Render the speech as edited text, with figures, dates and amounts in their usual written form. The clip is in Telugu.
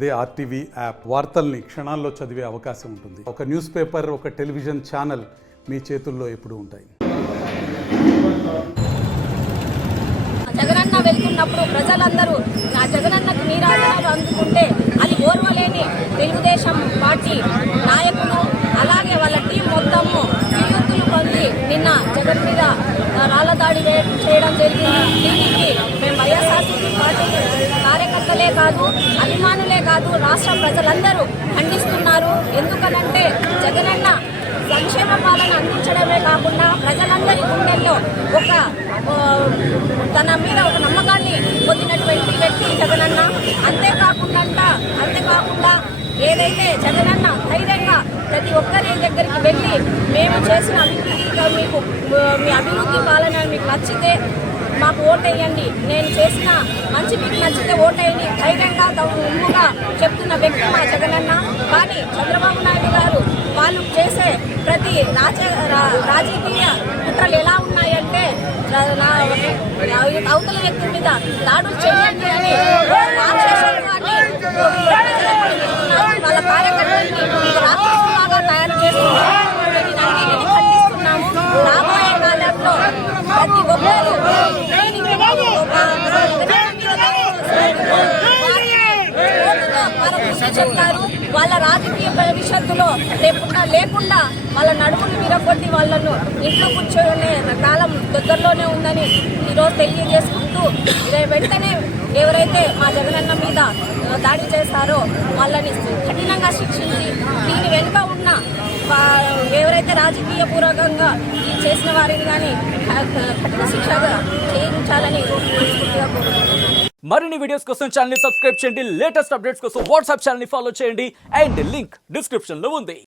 అదే ఆర్టీవీ యాప్ వార్తల్ని క్షణాల్లో చదివే అవకాశం ఉంటుంది. ఒక న్యూస్ పేపర్, ఒక టెలివిజన్ ఛానల్ మీ చేతుల్లో ఎప్పుడూ ఉంటాయి. జగనన్న వెళ్తున్నప్పుడు ప్రజలందరూ నా జగనన్నకు నీరాజనాలు అందుకుంటే అది ఓర్వలేని తెలుగుదేశం పార్టీ నాయకులు అలాగే వాళ్ళ టీం మొత్తము విద్యుత్తులు పొంది నిన్న జగన్ మీద రాళ్ల దాడి చేయడం జరిగింది. దీనికి మేము వైఎస్ఆర్సీపీ పార్టీ కార్యకర్తలే కాదు, అభిమానులే కాదు, రాష్ట్ర ప్రజలందరూ ఖండిస్తున్నారు. ఎందుకనంటే జగనన్న సంక్షేమ పాలన అందించడమే కాకుండా ప్రజలందరి గుండెల్లో తన మీద ఒక నమ్మకాన్ని పొందినటువంటి వ్యక్తి జగనన్న. అంతేకాకుండా ఏదైతే జగనన్న ధైర్యంగా ప్రతి ఒక్కరి దగ్గరికి వెళ్ళి మేము చేసిన అభివృద్ధి మీ అభివృద్ధి పాలన మీకు నచ్చితే మాకు ఓటేయండి, నేను చేసిన మంచి మీకు నచ్చితే ఓటేయండి ధైర్యంగా ఉమ్ముగా చెప్తున్న వ్యక్తి మా జగనన్న. కానీ చంద్రబాబు నాయుడు గారు వాళ్ళు చేసే ప్రతి రాజకీయ కుట్రలు ఎలా ఉన్నాయంటే అవతల వ్యక్తి మీద దాడులు చేయండి అని వాళ్ళ కార్యకర్తల్ని రాక్షసులాగా తయారు చేస్తున్నారు. ఖండిస్తున్నాము. రాబోయే కాలంలో ప్రతి ఒక్కరు చెప్తారు. వాళ్ళ రాజకీయ భవిష్యత్తులో లేకుండా వాళ్ళ నడుములు విరగొట్టి వాళ్ళను ఇంట్లో కూర్చొనే కాలం దగ్గరలోనే ఉందని ఈరోజు తెలియజేసుకుంటూ వెంటనే ఎవరైతే మా జగనన్న మీద దాడి చేస్తారో వాళ్ళని కఠినంగా శిక్షించి దీని వెనుక ఉన్న ఎవరైతే రాజకీయ పూర్వకంగా చేసిన వారిని కానీ కఠిన శిక్షగా చేయించాలని మరిన్ని వీడియోస్ కోసం ఛానల్ ని సబ్స్క్రైబ్ చేయండి. లేటెస్ట్ అప్డేట్స్ కోసం వాట్సాప్ ఛానల్ ని ఫాలో చేయండి. అండ్ లింక్ డిస్క్రిప్షన్ లో ఉంది.